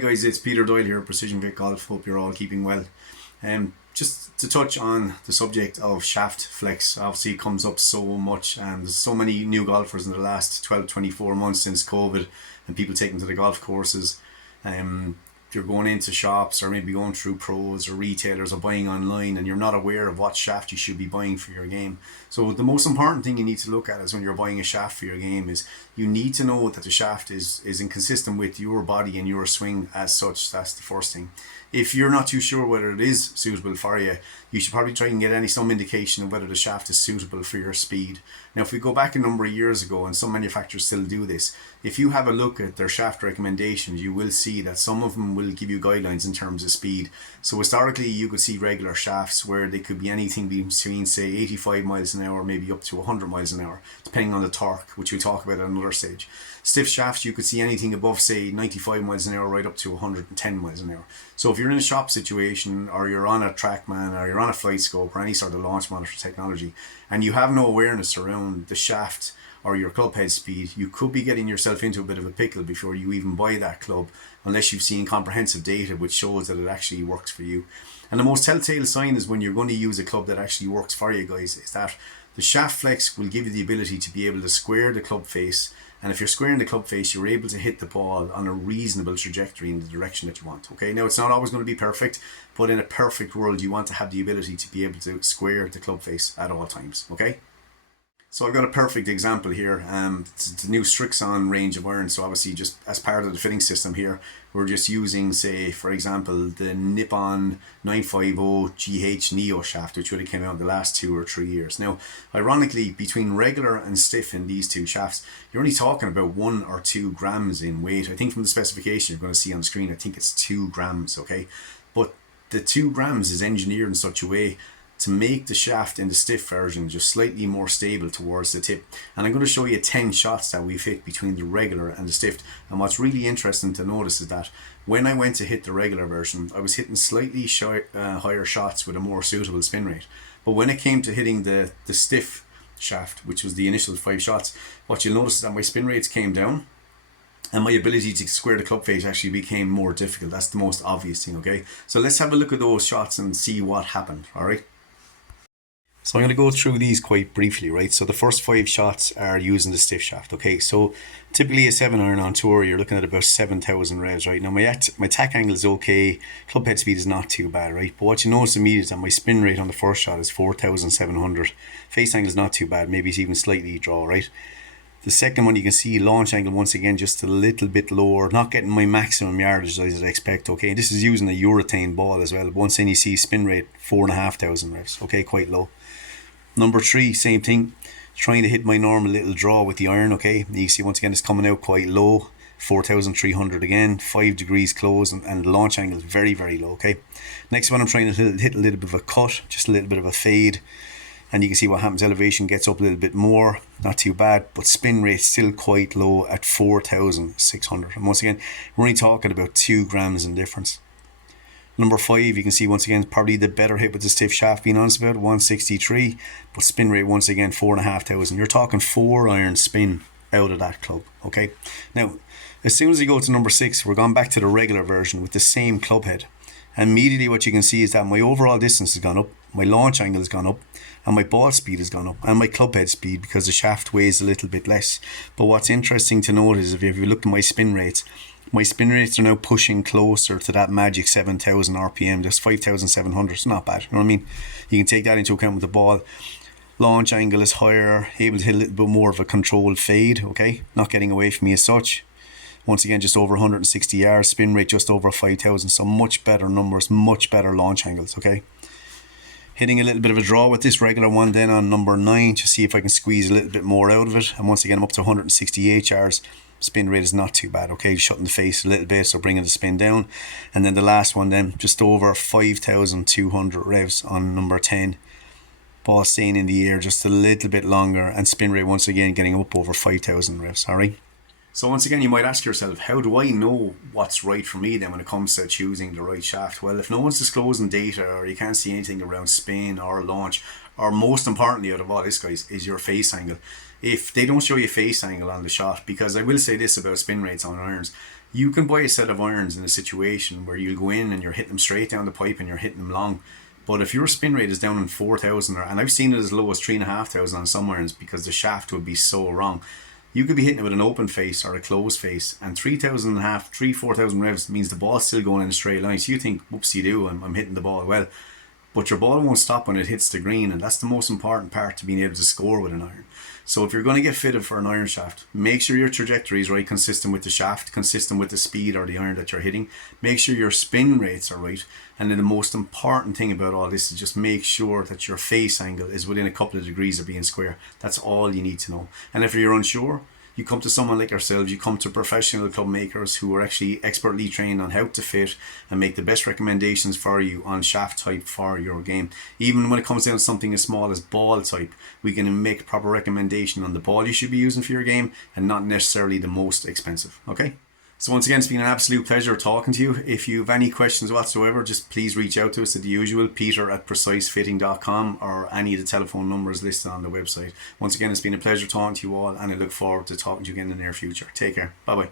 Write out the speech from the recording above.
guys, it's Peter Doyle here, Precision Vic Golf. Hope you're all keeping well. Just to touch on the subject of shaft flex, obviously it comes up so much, and there's so many new golfers in the last 12-24 months since COVID, and people taking to the golf courses. If you're going into shops or maybe going through pros or retailers or buying online and you're not aware of what shaft you should be buying for your game. So the most important thing you need to look at is when you're buying a shaft for your game is you need to know that the shaft is inconsistent with your body and your swing as such. That's the first thing. If you're not too sure whether it is suitable for you, you should probably try and get some indication of whether the shaft is suitable for your speed. Now, if we go back a number of years ago, and some manufacturers still do this, if you have a look at their shaft recommendations, you will see that some of them will give you guidelines in terms of speed. So historically, you could see regular shafts where they could be anything between, say, 85 miles an hour, maybe up to 100 miles an hour, depending on the torque, which we'll talk about at another stage. Stiff shafts, you could see anything above, say, 95 miles an hour right up to 110 miles an hour. So if you're in a shop situation, or you're on a TrackMan, or you're on a flight scope, or any sort of launch monitor technology, and you have no awareness around the shaft or your club head speed, you could be getting yourself into a bit of a pickle before you even buy that club, unless you've seen comprehensive data which shows that it actually works for you. And the most telltale sign is when you're going to use a club that actually works for you guys, is that the shaft flex will give you the ability to be able to square the club face, and if you're squaring the club face, you're able to hit the ball on a reasonable trajectory in the direction that you want. Okay, now it's not always going to be perfect, but in a perfect world you want to have the ability to be able to square the club face at all times. Okay, so I've got a perfect example here. It's the new Srixon range of irons. So obviously, just as part of the fitting system here, we're just using, say, for example, the Nippon 950 GH Neo shaft, which would have came out in the last 2 or 3 years. Now, ironically, between regular and stiff in these two shafts, you're only talking about 1 or 2 grams in weight. I think from the specification you're going to see on screen, I think it's 2 grams. Okay, but the 2 grams is engineered in such a way to make the shaft in the stiff version just slightly more stable towards the tip. And I'm going to show you 10 shots that we've hit between the regular and the stiff. And what's really interesting to notice is that when I went to hit the regular version, I was hitting slightly higher shots with a more suitable spin rate. But when it came to hitting the stiff shaft, which was the initial 5 shots, what you'll notice is that my spin rates came down, and my ability to square the club face actually became more difficult. That's the most obvious thing. Okay, so let's have a look at those shots and see what happened. All right. So I'm going to go through these quite briefly, right? So the first 5 shots are using the stiff shaft, okay? So typically a 7-iron on tour, you're looking at about 7,000 revs, right? Now my attack angle is okay, club head speed is not too bad, right? But what you notice immediately is that my spin rate on the first shot is 4,700. Face angle is not too bad, maybe it's even slightly draw, right? The second one, you can see launch angle once again just a little bit lower, not getting my maximum yardage as I expect, okay? This is using a urethane ball as well. But once then you see spin rate 4,500 revs, okay, quite low. Number 3, same thing, trying to hit my normal little draw with the iron, okay? You can see once again it's coming out quite low, 4,300 again, 5 degrees close, and the launch angle is very, very low, okay? Next one, I'm trying to hit a little bit of a cut, just a little bit of a fade, and you can see what happens. Elevation gets up a little bit more, not too bad, but spin rate still quite low at 4,600. And once again, we're only talking about 2 grams in difference. Number 5, you can see once again probably the better hit with the stiff shaft, being honest about 163, but spin rate once again 4,500. You're talking 4-iron spin out of that club. Okay, now as soon as you go to number 6, we're going back to the regular version with the same club head. And immediately what you can see is that my overall distance has gone up, my launch angle has gone up, and my ball speed has gone up, and my club head speed, because the shaft weighs a little bit less. But what's interesting to note is if you look at my spin rates are now pushing closer to that magic 7,000 RPM. Just 5,700. It's not bad. You know what I mean? You can take that into account with the ball. Launch angle is higher, able to hit a little bit more of a controlled fade. Okay, not getting away from me as such. Once again, just over 160 yards. Spin rate just over 5,000. So much better numbers, much better launch angles. Okay. Hitting a little bit of a draw with this regular one then on number 9 to see if I can squeeze a little bit more out of it. And once again, I'm up to 168 yards. Spin rate is not too bad, okay? Shutting the face a little bit, so bringing the spin down. And then the last one then, just over 5,200 revs on number 10. Ball staying in the air just a little bit longer, and spin rate once again getting up over 5,000 revs, alright? So once again, you might ask yourself, how do I know what's right for me then when it comes to choosing the right shaft? Well, if no one's disclosing data, or you can't see anything around spin or launch, or most importantly out of all this, guys, is your face angle. If they don't show you face angle on the shot, because I will say this about spin rates on irons, You can buy a set of irons in a situation where you'll go in and you're hitting them straight down the pipe and you're hitting them long. But if your spin rate is down in 4,000, and I've seen it as low as 3,500 on some irons because the shaft would be so wrong, you could be hitting it with an open face or a closed face, and 3,000 and a half, 4,000 revs means the ball's still going in a straight line. So you think, whoopsie do, I'm hitting the ball well. But your ball won't stop when it hits the green, and that's the most important part to being able to score with an iron. So if you're going to get fitted for an iron shaft, make sure your trajectory is right, consistent with the shaft, consistent with the speed or the iron that you're hitting. Make sure your spin rates are right. And then the most important thing about all this is just make sure that your face angle is within a couple of degrees of being square. That's all you need to know. And if you're unsure, you come to someone like ourselves, you come to professional club makers who are actually expertly trained on how to fit and make the best recommendations for you on shaft type for your game. Even when it comes down to something as small as ball type, we can make a proper recommendation on the ball you should be using for your game and not necessarily the most expensive. Okay? So once again, it's been an absolute pleasure talking to you. If you have any questions whatsoever, just please reach out to us at the usual, peter@precisefitting.com, or any of the telephone numbers listed on the website. Once again, it's been a pleasure talking to you all, and I look forward to talking to you again in the near future. Take care. Bye bye.